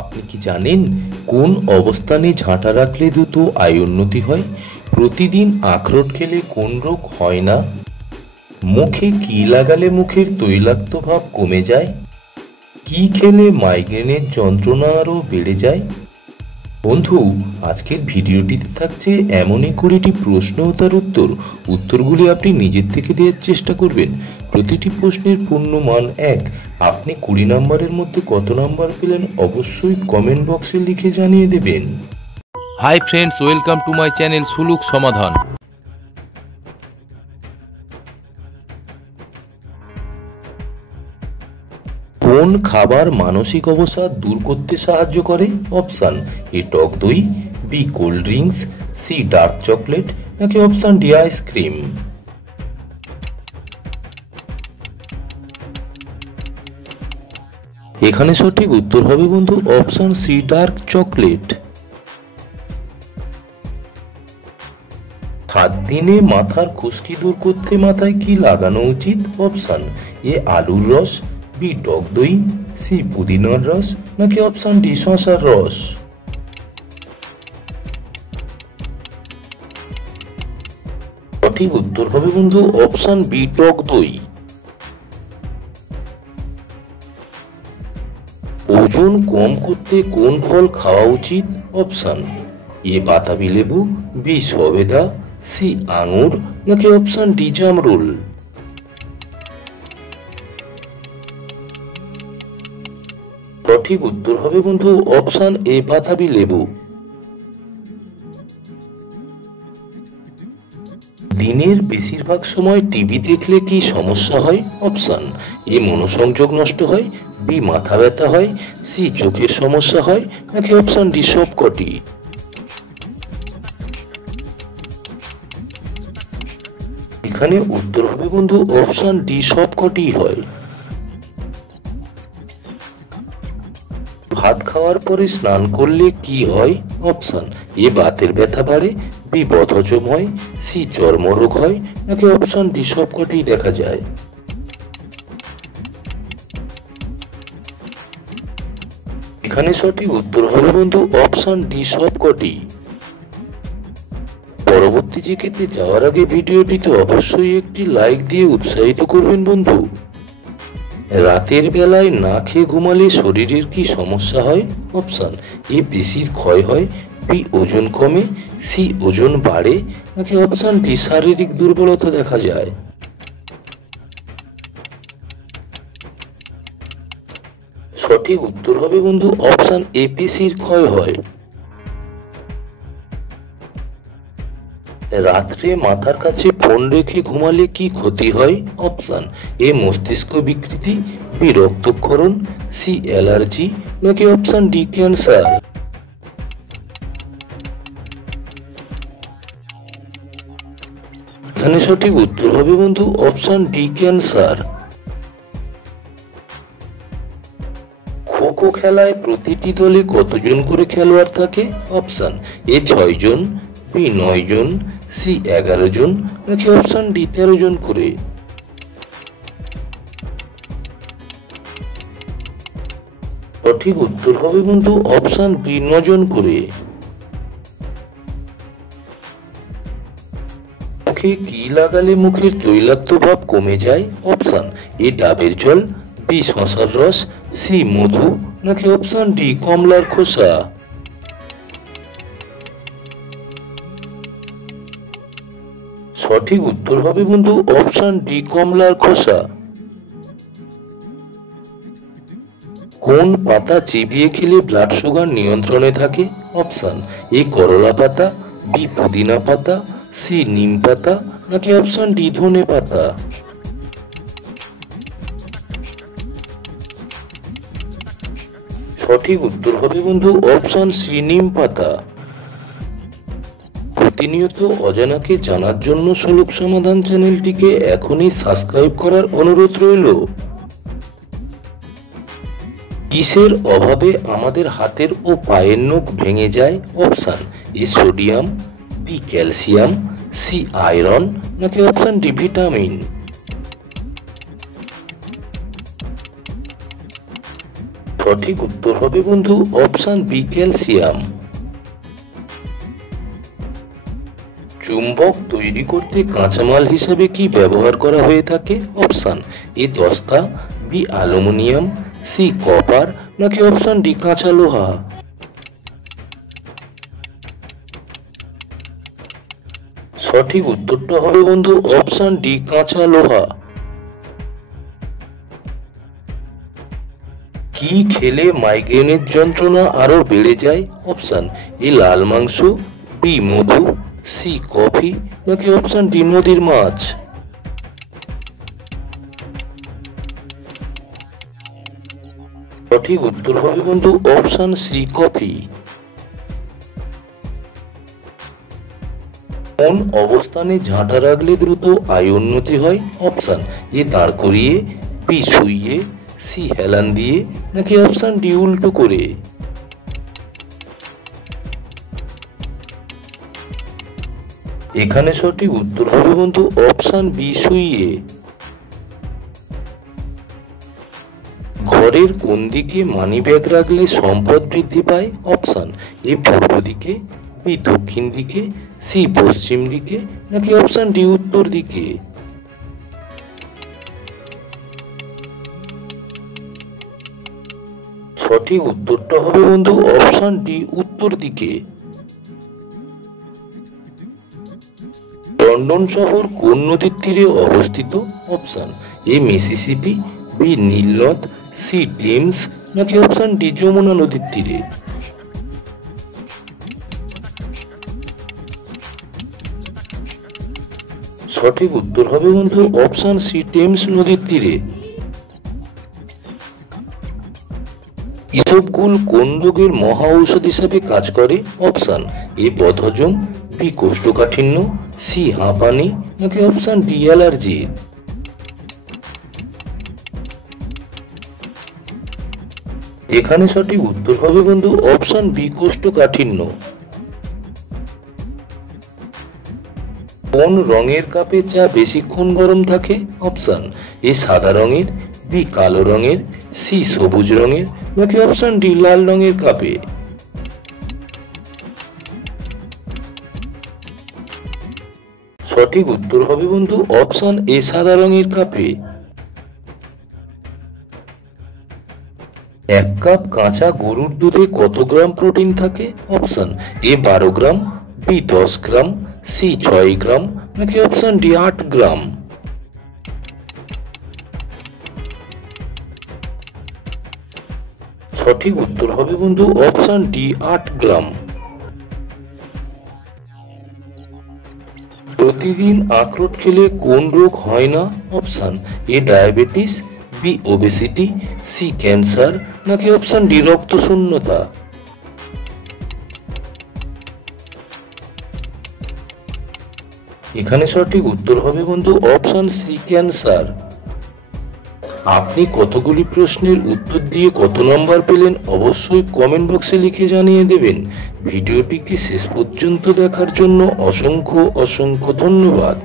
আপনি কি জানেন কোন অবস্থানে ঝাঁটা রাখলে দ্রুত আয় উন্নতি হয়? প্রতিদিন আখরোট খেলে কোন রোগ হয় না? মুখে কি লাগালে মুখের তৈলাক্ত ভাব কমে যায়? কি খেলে মাইগ্রেনের যন্ত্রণা আরও বেড়ে যায়? বন্ধু, আজকের ভিডিওটিতে থাকছে এমনই 20টি প্রশ্ন ও তার উত্তরগুলি আপনি নিজের থেকে দেওয়ার চেষ্টা করবেন। প্রতিটি প্রশ্নের পূর্ণ মান 1। আপনি 20 নম্বরের মধ্যে কত নম্বর পেলেন অবশ্যই কমেন্ট বক্সে লিখে জানিয়ে দেবেন। Hi friends, welcome to my channel Suluk Samadhan. কোন খাবার মানসিক অবসাদ দূর করতে সাহায্য করে? অপশন এ টক দই, B cold drinks, C dark chocolate, নাকি অপশন ডি আইসক্রিম। এখানে সঠিক উত্তর হবে বন্ধু অপশন সি ডার্ক চকলেট। 7 দিনে মাথার খুশকি দূর করতে মাথায় কি লাগানো উচিত? অপশন এ আলুর রস, বি টক দই, সি পুদিনার রস, নাকি অপশন ডি শসার রস। সঠিক উত্তর হবে বন্ধু অপশন বি টক দই। ওজন কম করতে কোন ফল খাওয়া উচিত? অপশন এ বাতাবি লেবু, বি সবেদা, সি আঙুর, নাকি অপশন ডি জামরুল। সঠিক উত্তর হবে বন্ধু অপশন এ বাতাবি লেবু। দিনের বেশিরভাগ সময় টিভি দেখলে কি সমস্যা হয়? অপশন এ মনোসংযোগ নষ্ট হয়, বি মাথা ব্যথা হয়, সি চোখের সমস্যা হয়, নাকি অপশন ডি সবকটি। এখানে উত্তর হবে বন্ধু অপশন ডি সবকটি হয়। ভাত খাওয়ার পরে স্নান করলে কি হয়? অপশন এ বাতের ব্যথা বাড়ে, বি বদহজম হয়, সি চর্মরোগ হয়, নাকি অপশন ডি সবকটি দেখা যায়। এখানে সঠিক উত্তর হবে বন্ধু অপশন ডি সবকটি। পরবর্তী জিকেতে যাওয়ার আগে ভিডিওটিতে অবশ্যই একটি লাইক দিয়ে উৎসাহিত করবেন বন্ধু। রাতের বেলায় না খেয়ে ঘুমালে শরীরের কি সমস্যা হয়? অপশন এ পেশির ক্ষয় হয়, বি ওজন কমে, সি ওজন বাড়ে, নাকি অপশন ডি শারীরিক দুর্বলতা দেখা যায়। সঠিক উত্তর হবে বন্ধু অপশন এ পেশির ক্ষয় হয়। রাত্রে মাথার কাছে ফোন রেখে ঘুমালে কি ক্ষতি হয়? অপশন এ মস্তিষ্ক বিকৃতি, বি রক্তক্ষরণ, সি অ্যালার্জি, নাকি অপশন ডি ক্যান্সার। এখানে সঠিক উত্তর হবে বন্ধু option D cancer. Kho kho খেলায় প্রতিটি দলে কতজন করে খেলোয়াড় থাকে? অপশন এ 6 জন, বি 9 জন, সি 11 জন, নাকি অপশন ডি 13 জন করে। সঠিক উত্তর হবে বন্ধু অপশন বি 9 জন করে। মুখে কি লাগালে মুখের তৈলাক্ত ভাব কমে যায়? অপশন এ ডাবের জল, বি শসার রস, সি মধু, নাকি অপশন ডি কমলার খোসা। সঠিক উত্তর হবে বন্ধু অপশন ডি কমলার খোসা। কোন পাতা চিবিয়ে খেলে ব্লাড সুগার নিয়ন্ত্রণে থাকে? অপশন এ করলা পাতা, বি পুদিনা পাতা, সি নিম পাতা, নাকি অপশন ডি ধনে পাতা। সঠিক উত্তর হবে বন্ধু অপশন সি নিম পাতা। প্রতিনিয়ত অজানাকে জানার জন্য সুলুক সমাধান চ্যানেলটিকে এখনই সাবস্ক্রাইব করার অনুরোধ রইল। কিসের অভাবে আমাদের হাতের ও পায়ের নখ ভেঙে যায়? Option A sodium, B calcium, C iron, নাকি অপশন ডি ভিটামিন। সঠিক উত্তর হবে বন্ধু অপশন বি ক্যালসিয়াম। চুম্বক তৈরি করতে কাঁচামাল হিসেবে কি ব্যবহার করা হয়ে থাকে? অপশন এ দস্তা, বি অ্যালুমিনিয়াম, সি কপার, নাকি অপশন ডি কাঁচা লোহা। সঠিক উত্তরটা হবে বন্ধু অপশন ডি কাঁচা লোহা। কি খেলে মাইগ্রেনের যন্ত্রণা আরো বেড়ে যায়? অপশন এ লাল মাংস, বি মধু, সি কফি, নাকি অপশন ডি নদীর মাছ। সঠিক উত্তর হবে বন্ধু অপশন সি কফি। কোন অবস্থানে ঝাঁটা রাখলে দ্রুত আয় উন্নতি হয়? অপশন এ দাঁড় করিয়ে, বি শুইয়ে, সি হেলান দিয়ে, নাকি অপশন ডি উল্টো করে। এখানে সঠিক উত্তর হবে বন্ধু অপশন বি শুইয়ে। ঘরের কোন দিকে মানি ব্যাগ রাখলে সম্পদ বৃদ্ধি পায়? অপশন এ পূর্ব দিকে, বি দক্ষিণ দিকে, সি পশ্চিম দিকে, নাকি অপশন ডি উত্তর দিকে। সঠিক উত্তরটা হবে বন্ধু অপশন ডি উত্তর দিকে। লন্ডন শহর কোন নদীর তীরে অবস্থিত? অপশন এ মিসিসিপি, বি নীল নদ, সি টেমস, নাকি অপশন ডি যমুনা নদীর তীরে। সঠিক উত্তর হবে বন্ধু অপশন সি টেমস নদীর তীরে। ইসবগুল কোন রোগের মহা ঔষধ হিসেবে কাজ করে? অপশন এ বদহজম, বি কোষ্ঠকাঠিন্য, সি হাঁপানি, নাকি অপশন ডি অ্যালার্জি। এখানে সঠিক উত্তর হবে বন্ধু অপশন বি কোষ্ঠকাঠিন্য। কোন রঙের কাপে চা বেশিক্ষণ গরম থাকে? অপশন এ সাদা রঙের, বি কালো রঙের, সি সবুজ রঙের, নাকি অপশন ডি লাল রঙের কাপে। সঠিক উত্তর হবে বন্ধু অপশন এ সাদা রঙের কাপে। এক কাপ কাঁচা গরুর দুধে কত গ্রাম প্রোটিন থাকে? Option A 12 gram, B 10 gram, C 6 gram, নাকি অপশন ডি 8 গ্রাম। সঠিক উত্তর হবে বন্ধু অপশন ডি 8 গ্রাম। প্রতিদিন আখরোট খেলে কোন রোগ হয় না? Option A diabetes, B obesity, C cancer, নাকি অপশন ডি রক্ত শূন্যতা। এখানে সঠিক উত্তর হবে বন্ধু অপশন সি ক্যান্সার। আপনি কতগুলি প্রশ্নের উত্তর দিয়ে কত নম্বর পেলেন অবশ্যই কমেন্ট বক্সে লিখে জানিয়ে দেবেন। ভিডিওটিকে শেষ পর্যন্ত দেখার জন্য অসংখ্য অসংখ্য ধন্যবাদ।